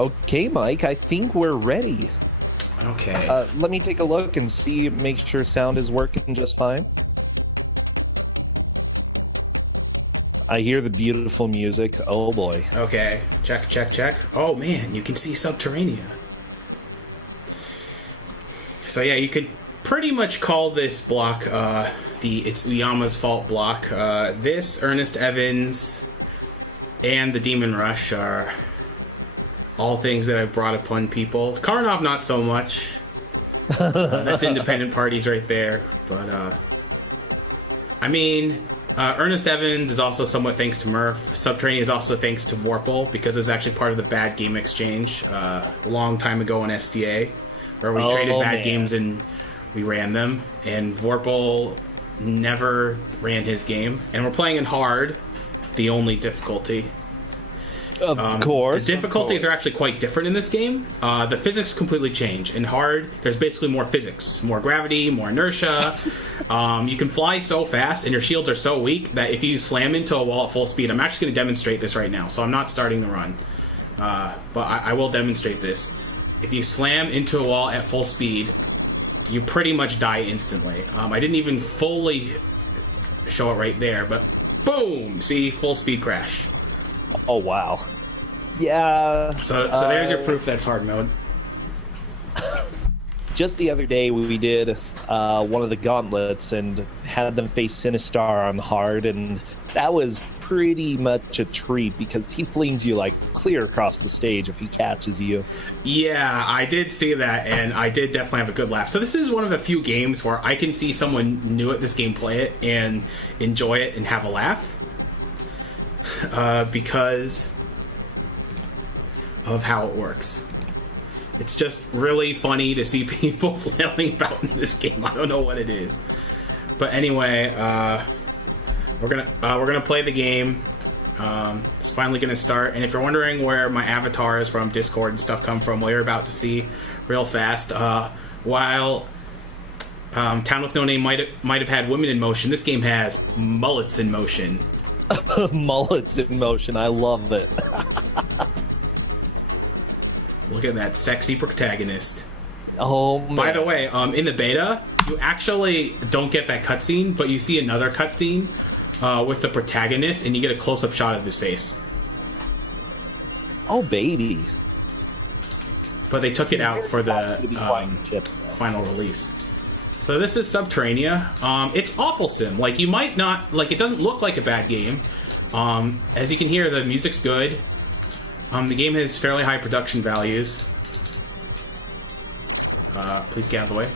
Okay, Mike, I think we're ready. Okay. Let me take a look and see, make sure sound is working just fine. I hear the beautiful music. Oh boy. Okay. Check, check, check. Oh man, you can see Sub-Terrania. So yeah, you could pretty much call this block it's Uyama's fault block. This, Ernest Evans, and the Demon Rush are all things that I've brought upon people. Karnov, not so much. That's independent parties right there. But, I mean, Ernest Evans is also somewhat thanks to Murph. Sub-Terrania is also thanks to Vorpal, because it's actually part of the Bad Game exchange a long time ago in SDA, where we traded bad games and we ran them. And Vorpal never ran his game. And we're playing in hard, the only difficulty. Of course. The difficulties are actually quite different in this game. The physics completely change. In hard, there's basically more physics. More gravity, more inertia. You can fly so fast, and your shields are so weak that if you slam into a wall at full speed... I'm actually going to demonstrate this right now, so I'm not starting the run. But I will demonstrate this. If you slam into a wall at full speed, you pretty much die instantly. I didn't even fully show it right there, but boom! See? Full speed crash. Oh, wow. Yeah. So there's your proof that's hard mode. Just the other day, we did one of the gauntlets and had them face Sinistar on hard, and that was pretty much a treat because he flings you like clear across the stage if he catches you. Yeah, I did see that, and I did definitely have a good laugh. So this is one of the few games where I can see someone new at this game play it and enjoy it and have a laugh. Because of how it works. It's just really funny to see people flailing about in this game. I don't know what it is, but anyway, we're gonna play the game. It's finally gonna start. And if you're wondering where my avatars from Discord and stuff come from, well, you're about to see real fast. While Town with No Name might have had women in motion, this game has mullets in motion. Mullets in motion. I love it. Look at that sexy protagonist. Oh, man. By the way, in the beta, you actually don't get that cutscene, but you see another cutscene with the protagonist, and you get a close-up shot of his face. Oh, baby. But they took it out for the final release. So this is Sub-Terrania. It's awfulsome. Like, you might not... Like, it doesn't look like a bad game. As you can hear, the music's good. The game has fairly high production values. Please get out of the way.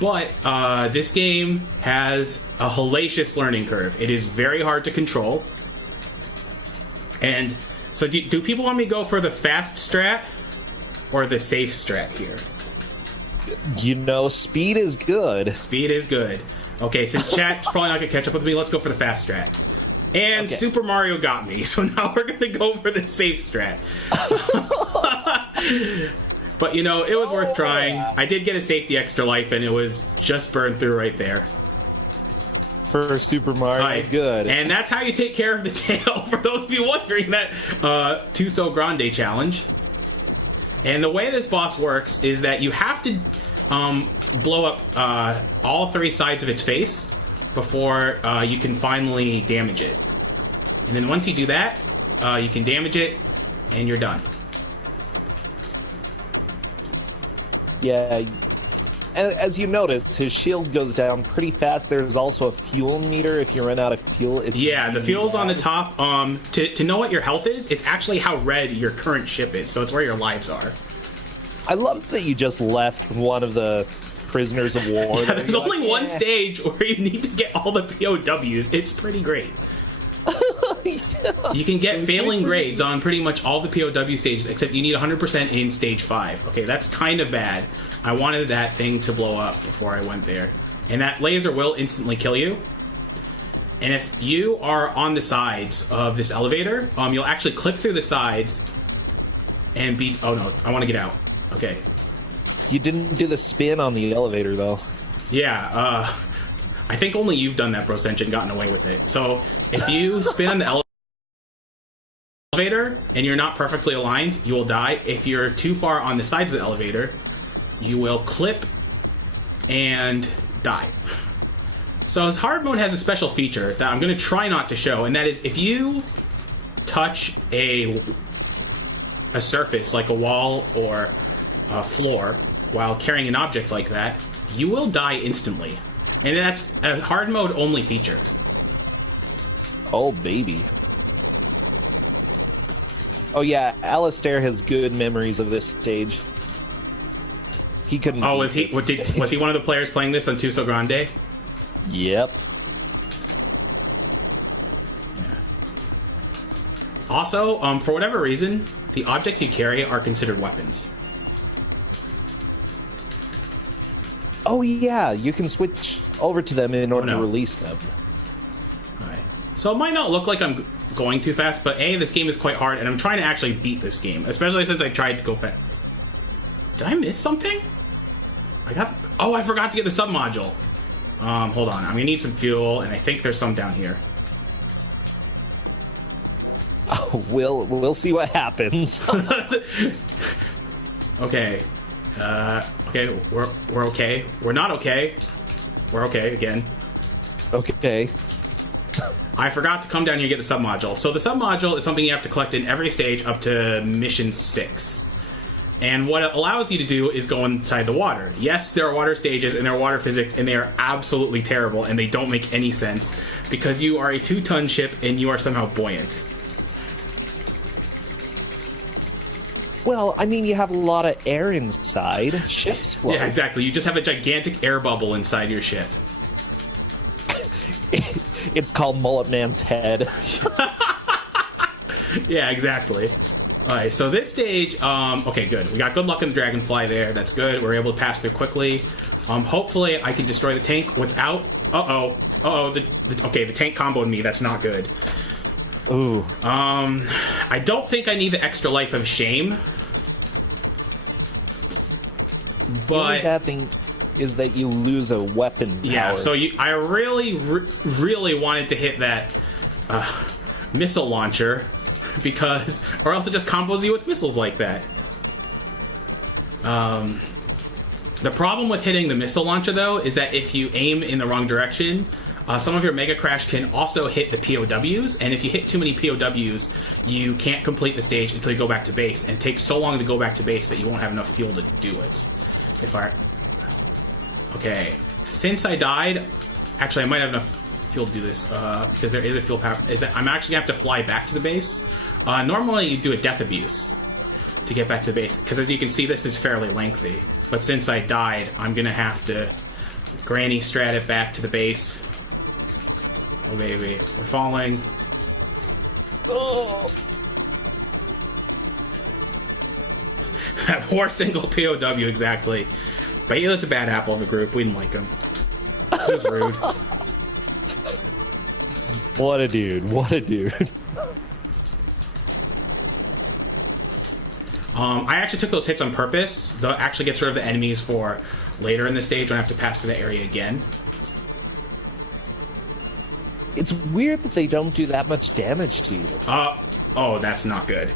But this game has a hellacious learning curve. It is very hard to control. And so do people want me to go for the fast strat or the safe strat here? You know, speed is good. Speed is good. Okay, since chat's probably not going to catch up with me, let's go for the fast strat. And okay. Super Mario got me, so now we're going to go for the safe strat. But, you know, it was worth trying. I did get a safety extra life, and it was just burned through right there. For Super Mario, good. And that's how you take care of the tail, for those of you wondering that Tuso Grande challenge. And the way this boss works is that you have to blow up all three sides of its face before you can finally damage it. And then once you do that, you can damage it, and you're done. Yeah, as you notice, his shield goes down pretty fast. There's also a fuel meter. If you run out of fuel, it's yeah, the fuel's on the top. To know what your health is, it's actually how red your current ship is, so it's where your lives are. I love that you just left one of the prisoners of war. Yeah, there's only one stage where you need to get all the POWs. It's pretty great. You can get failing grades on pretty much all the POW stages, except you need 100% in stage 5. Okay, that's kind of bad. I wanted that thing to blow up before I went there. And that laser will instantly kill you. And if you are on the sides of this elevator, you'll actually clip through the sides and beat... Oh, no, I want to get out. Okay. You didn't do the spin on the elevator, though. Yeah, I think only you've done that, Broscench, and gotten away with it. So if you spin on the elevator... elevator and you're not perfectly aligned, you will die. If you're too far on the side of the elevator, you will clip and die. So his hard mode has a special feature that I'm going to try not to show, and that is if you touch a surface like a wall or a floor while carrying an object like that, you will die instantly. And that's a hard mode only feature. Oh, baby. Oh, yeah, Alistair has good memories of this stage. He couldn't. Oh, was he one of the players playing this on Tuso Grande? Yep. Yeah. Also, for whatever reason, the objects you carry are considered weapons. Oh, yeah, you can switch over to them in order to release them. Alright. So it might not look like I'm going too fast, but A, this game is quite hard, and I'm trying to actually beat this game, especially since I tried to go fast. Did I miss something? I forgot to get the sub-module. Hold on. I'm gonna need some fuel, and I think there's some down here. Oh, we'll see what happens. Okay. Okay, we're okay. We're not okay. We're okay again. Okay. I forgot to come down here and get the sub-module. So the sub-module is something you have to collect in every stage up to mission 6. And what it allows you to do is go inside the water. Yes, there are water stages and there are water physics, and they are absolutely terrible, and they don't make any sense because you are a 2-ton ship and you are somehow buoyant. Well, I mean, you have a lot of air inside. Ships float. Yeah, exactly. You just have a gigantic air bubble inside your ship. It's called Mullet Man's head. Yeah, exactly. Alright, so this stage, okay, good. We got good luck in the Dragonfly there. That's good. We're able to pass through quickly. Hopefully I can destroy the tank without... the tank comboed me. That's not good. Ooh. I don't think I need the extra life of shame. But... The only bad thing is that you lose a weapon power. Yeah, so I really, really wanted to hit that missile launcher, because... Or else it just combos you with missiles like that. The problem with hitting the missile launcher, though, is that if you aim in the wrong direction, some of your Mega Crash can also hit the POWs, and if you hit too many POWs, you can't complete the stage until you go back to base, and it takes so long to go back to base that you won't have enough fuel to do it. Okay, since I died... Actually, I might have enough fuel to do this, because there is a fuel power... I'm actually going to have to fly back to the base. Normally, you do a death abuse to get back to base, because as you can see, this is fairly lengthy. But since I died, I'm going to have to granny strat it back to the base. Oh, baby. We're falling. Oh. Poor single POW, exactly. But he was the bad apple of the group. We didn't like him. He was rude. What a dude. What a dude. I actually took those hits on purpose. That actually gets rid of the enemies for later in the stage when I have to pass through the area again. It's weird that they don't do that much damage to you. Oh, that's not good.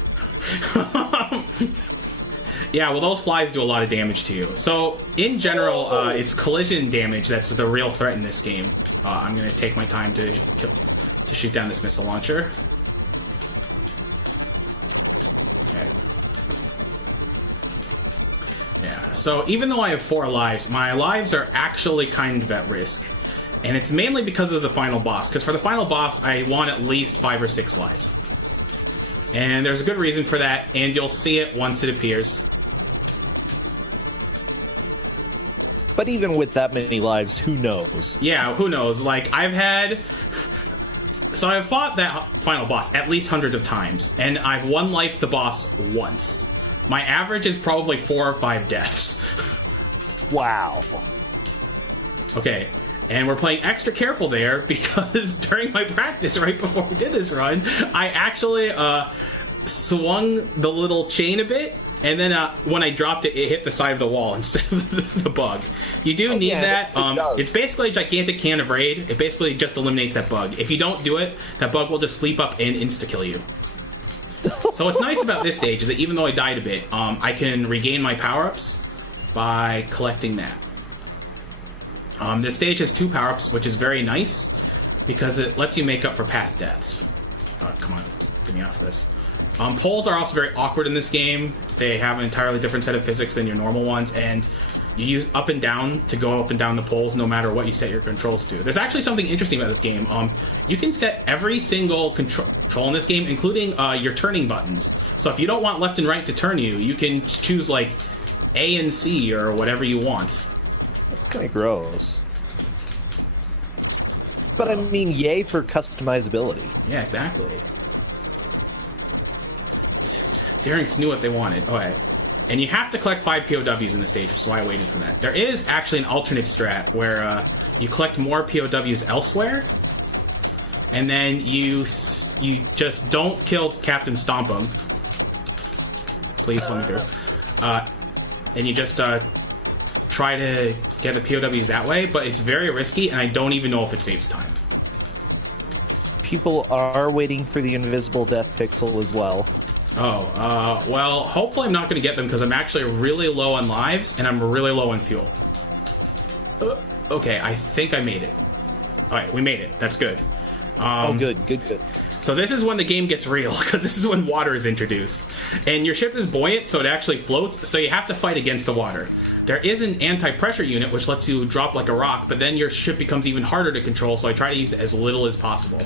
Yeah, well, those flies do a lot of damage to you. So, in general, it's collision damage that's the real threat in this game. I'm going to take my time to shoot down this missile launcher. Okay. Yeah, so even though I have 4 lives, my lives are actually kind of at risk. And it's mainly because of the final boss. Because for the final boss, I want at least 5 or 6 lives. And there's a good reason for that, and you'll see it once it appears. But even with that many lives, who knows? Yeah, who knows? Like, I've fought that final boss at least hundreds of times, and I've one life the boss once. My average is probably 4 or 5 deaths. Wow. Okay, and we're playing extra careful there because during my practice right before we did this run, I actually swung the little chain a bit, and then when I dropped it, it hit the side of the wall instead of the bug. You do need that. It's basically a gigantic can of Raid. It basically just eliminates that bug. If you don't do it, that bug will just sleep up and insta-kill you. So what's nice about this stage is that even though I died a bit, I can regain my power-ups by collecting that. This stage has 2 power-ups, which is very nice because it lets you make up for past deaths. Come on, get me off this. Poles are also very awkward in this game. They have an entirely different set of physics than your normal ones, and you use up and down to go up and down the poles no matter what you set your controls to. There's actually something interesting about this game. You can set every single control in this game, including your turning buttons. So if you don't want left and right to turn you, you can choose like A and C or whatever you want. That's kind of gross. But I mean, yay for customizability. Yeah, exactly. Xerinx knew what they wanted. Okay. And you have to collect 5 POWs in this stage, which is why I waited for that. There is actually an alternate strat where you collect more POWs elsewhere, and then you just don't kill Captain Stomp'em. Please let me through. And you just try to get the POWs that way, but it's very risky, and I don't even know if it saves time. People are waiting for the invisible death pixel as well. Oh, well, hopefully I'm not going to get them because I'm actually really low on lives and I'm really low on fuel. Okay, I think I made it. Alright, we made it. That's good. Good. So this is when the game gets real, because this is when water is introduced. And your ship is buoyant, so it actually floats, so you have to fight against the water. There is an anti-pressure unit, which lets you drop like a rock, but then your ship becomes even harder to control, so I try to use it as little as possible.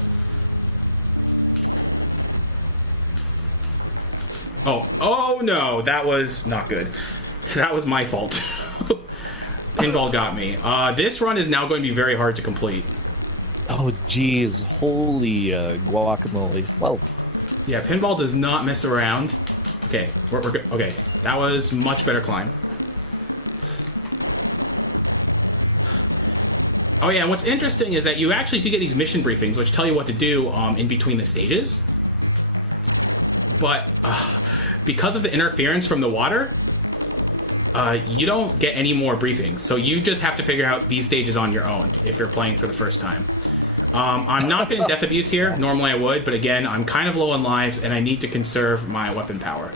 Oh no, that was not good. That was my fault. Pinball got me. This run is now going to be very hard to complete. Oh geez, holy guacamole. Well, yeah, Pinball does not mess around. Okay, we're good. Okay, that was much better climb. Oh yeah, and what's interesting is that you actually do get these mission briefings, which tell you what to do in between the stages. But because of the interference from the water, you don't get any more briefings. So you just have to figure out these stages on your own if you're playing for the first time. I'm not getting death abuse here. Normally I would, but again, I'm kind of low on lives, and I need to conserve my weapon power.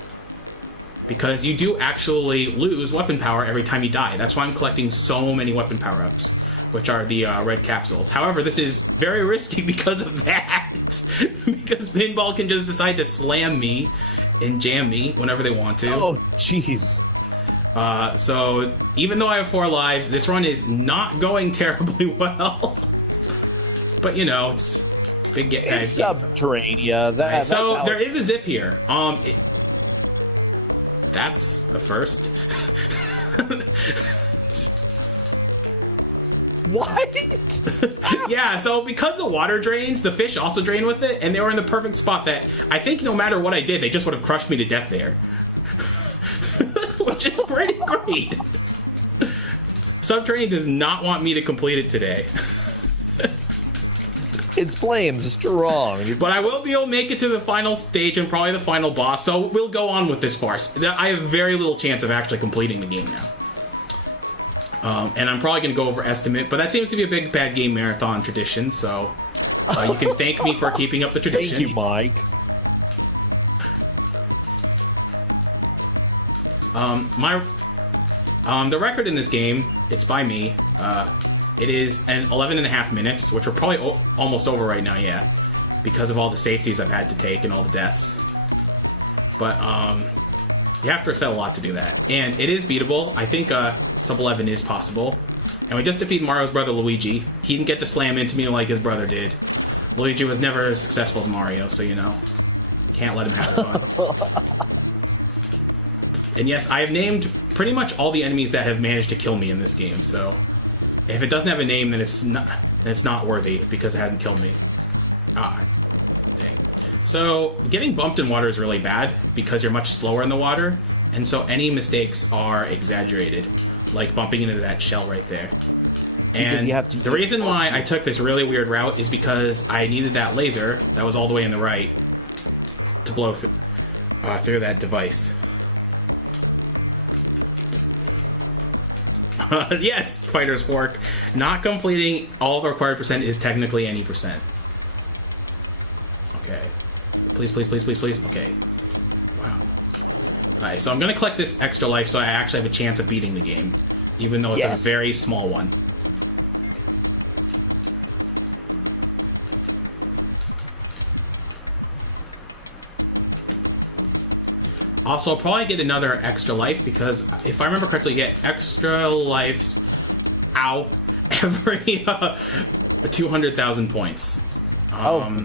Because you do actually lose weapon power every time you die. That's why I'm collecting so many weapon power-ups, which are the red capsules. However, this is very risky because of that. Because Pinball can just decide to slam me and jam me whenever they want to. Oh, jeez. So, even though I have 4 lives, this run is not going terribly well. But, you know, it's big game. It's Sub-Terrania. Right, so, there is a zip here. That's a first. What? Yeah, so because the water drains, the fish also drain with it, and they were in the perfect spot that I think no matter what I did, they just would have crushed me to death there. Which is pretty great. Sub-Terrania does not want me to complete it today. It's playing strong. But I will be able to make it to the final stage and probably the final boss, so we'll go on with this farce. I have very little chance of actually completing the game now. And I'm probably going to go over estimate, but that seems to be a big Bad Game-a-thon tradition, so you can thank me for keeping up the tradition. Thank you, Mike. The record in this game, it's by me. It is an 11.5 minutes, which we're probably almost over right now, yeah, because of all the safeties I've had to take and all the deaths. But you have to reset a lot to do that, and it is beatable. I think sub 11 is possible, and we just defeated Mario's brother Luigi. He didn't get to slam into me like his brother did. Luigi was never as successful as Mario, so you know, can't let him have fun. And yes, I have named pretty much all the enemies that have managed to kill me in this game, so if it doesn't have a name, then it's not worthy because it hasn't killed me. Dang. So getting bumped in water is really bad because you're much slower in the water, and so any mistakes are exaggerated, like bumping into that shell right there. And the reason why I took this really weird route is because I needed that laser that was all the way on the right to blow through that device. Yes, Fighter's Fork. Not completing all the required percent is technically any percent. Okay. Please, please, please, please, please. Okay. Alright, so I'm going to collect this extra life so I actually have a chance of beating the game, even though it's a very small one. Also, I'll probably get another extra life because if I remember correctly, you get extra lives every 200,000 points.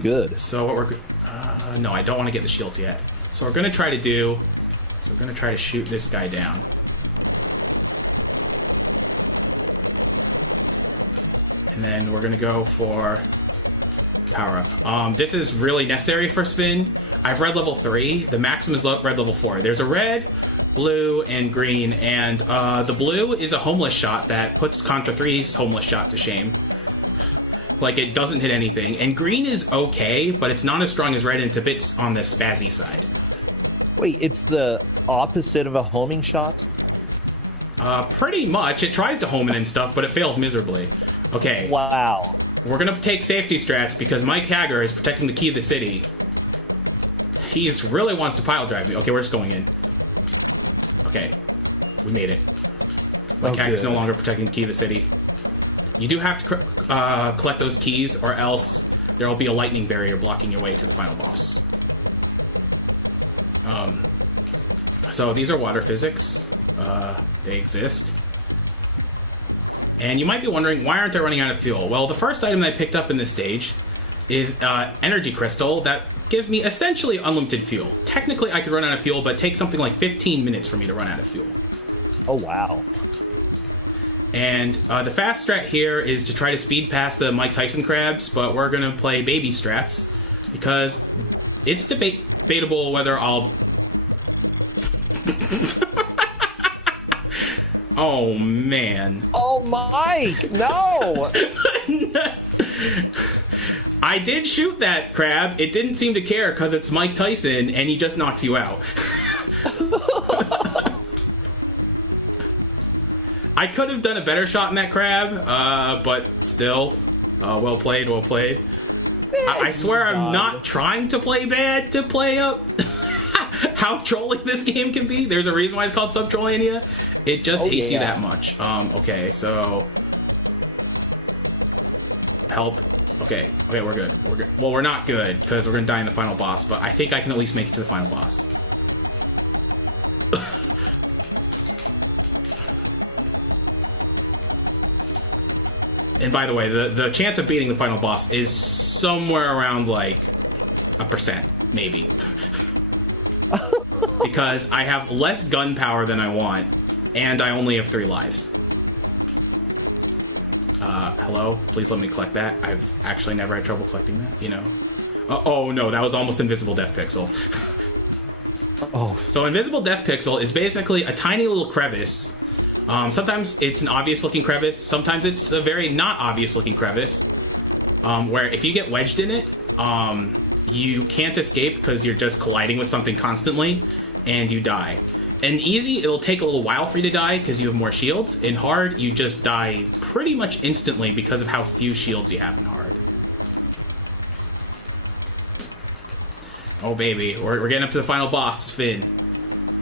Good. So what we're... no, I don't want to get the shields yet. So we're going to try to do... So we're going to try to shoot this guy down. And then we're going to go for power up. This is really necessary for spin. I've red level 3. The maximum is red level 4. There's a red, blue, and green. And the blue is a homeless shot that puts Contra 3's homeless shot to shame. Like, it doesn't hit anything. And green is okay, but it's not as strong as red, and it's a bit on the spazzy side. Wait, it's the opposite of a homing shot? Pretty much. It tries to home it and stuff, but it fails miserably. Okay. Wow. We're gonna take safety strats because Mike Hager is protecting the key of the city. He really wants to pile drive me. Okay, we're just going in. Okay. We made it. Mike Hager's no longer protecting the key of the city. You do have to collect those keys, or else there will be a lightning barrier blocking your way to the final boss. So these are water physics. They exist. And you might be wondering, why aren't I running out of fuel? Well, the first item that I picked up in this stage is energy crystal that gives me essentially unlimited fuel. Technically, I could run out of fuel, but it takes something like 15 minutes for me to run out of fuel. Oh, wow. And the fast strat here is to try to speed past the Mike Tyson crabs, but we're going to play baby strats because it's debatable whether I'll... Oh, man. Oh, Mike! No! I did shoot that crab. It didn't seem to care because it's Mike Tyson, and he just knocks you out. I could have done a better shot in that crab, but still, well played, well played. I swear I'm not trying to play bad to play up how trolling this game can be. There's a reason why it's called Sub-Terrania. It just hates you that much. Okay, so... Help. Okay, we're good. We're good. Well, we're not good, because we're going to die in the final boss, but I think I can at least make it to the final boss. And by the way, the chance of beating the final boss is somewhere around, like, 1%, maybe. Because I have less gunpowder than I want, and I only have 3 lives. Hello? Please let me collect that. I've actually never had trouble collecting that, you know? Oh, no, that was almost Invisible Death Pixel. Oh. So Invisible Death Pixel is basically a tiny little crevice. Sometimes it's an obvious-looking crevice. Sometimes it's a very not obvious-looking crevice. Where if you get wedged in it, you can't escape because you're just colliding with something constantly, and you die. In easy, it'll take a little while for you to die because you have more shields. In hard, you just die pretty much instantly because of how few shields you have in hard. Oh, baby. We're getting up to the final boss, Finn.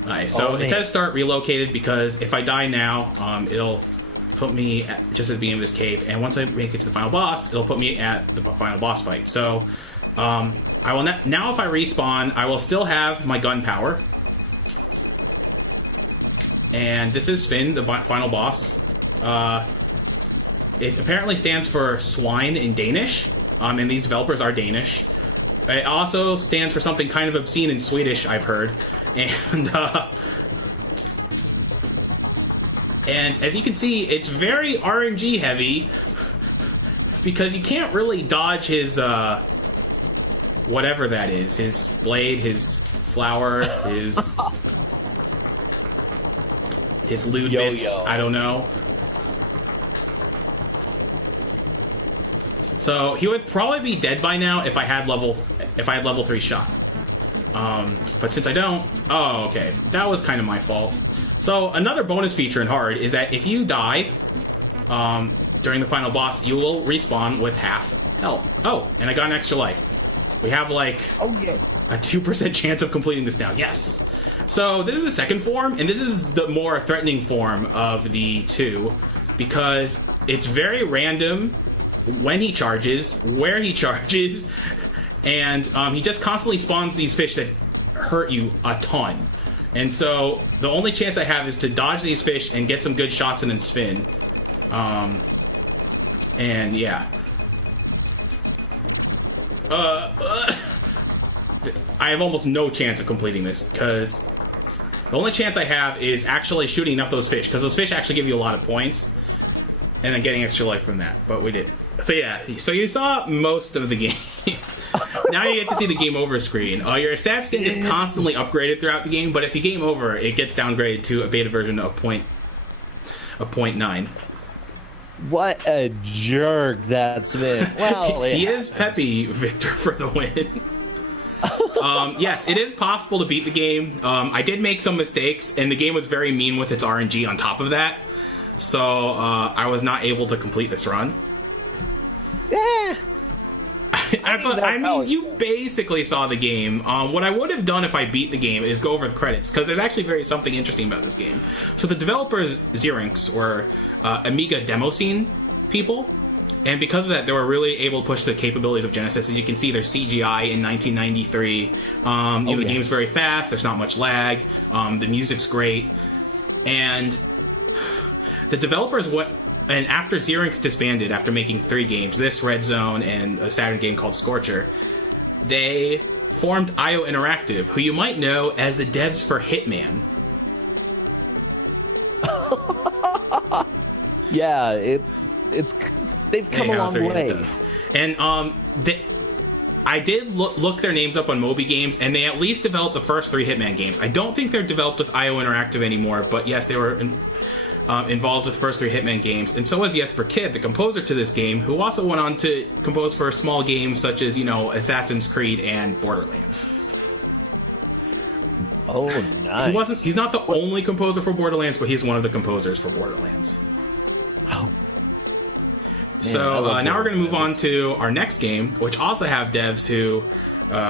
Alright, so it says start relocated because if I die now, it'll put me just at the beginning of this cave. And once I make it to the final boss, it'll put me at the final boss fight. So, I will now if I respawn, I will still have my gunpowder. And this is Finn, the final boss. It apparently stands for swine in Danish, and these developers are Danish. It also stands for something kind of obscene in Swedish, I've heard. And as you can see, it's very RNG heavy, because you can't really dodge his, whatever that is. His blade, his flower, his loot bits, I don't know. So he would probably be dead by now if I had level 3 shot. But since I don't, oh, okay, that was kind of my fault. So another bonus feature in hard is that if you die during the final boss, you will respawn with half health. Oh, and I got an extra life. We have like a 2% chance of completing this now. Yes. So this is the second form, and this is the more threatening form of the two, because it's very random when he charges, where he charges, and he just constantly spawns these fish that hurt you a ton. And so the only chance I have is to dodge these fish and get some good shots and then spin. And yeah. I have almost no chance of completing this, because the only chance I have is actually shooting enough of those fish, because those fish actually give you a lot of points, and then getting extra life from that. But we did. So yeah, so you saw most of the game. Now you get to see the game over screen. Your stats skin is constantly upgraded throughout the game, but if you game over, it gets downgraded to a beta version of 0.9. What a jerk that's been. Well, he is peppy, Victor, for the win. Yes, it is possible to beat the game. I did make some mistakes, and the game was very mean with its RNG on top of that. So I was not able to complete this run. Yeah. I mean, you basically saw the game. What I would have done if I beat the game is go over the credits, because there's actually something interesting about this game. So the developers, Xerinx, were Amiga demo scene people, and because of that, they were really able to push the capabilities of Genesis. As you can see, there's CGI in 1993. The game's very fast. There's not much lag. The music's great, and the developers And after Xerinx disbanded, after making 3 games, this, Red Zone, and a Saturn game called Scorcher, they formed IO Interactive, who you might know as the devs for Hitman. Yeah, they've come a long way. And I did look their names up on Moby Games, and they at least developed the first 3 Hitman games. I don't think they're developed with IO Interactive anymore, but yes, they were involved with the first 3 Hitman games, and so was Jesper Kyd, the composer to this game, who also went on to compose for small games such as, Assassin's Creed and Borderlands. Oh, nice. He's not the only composer for Borderlands, but he's one of the composers for Borderlands. Oh. Man, so now we're going to move on to our next game, which also have devs who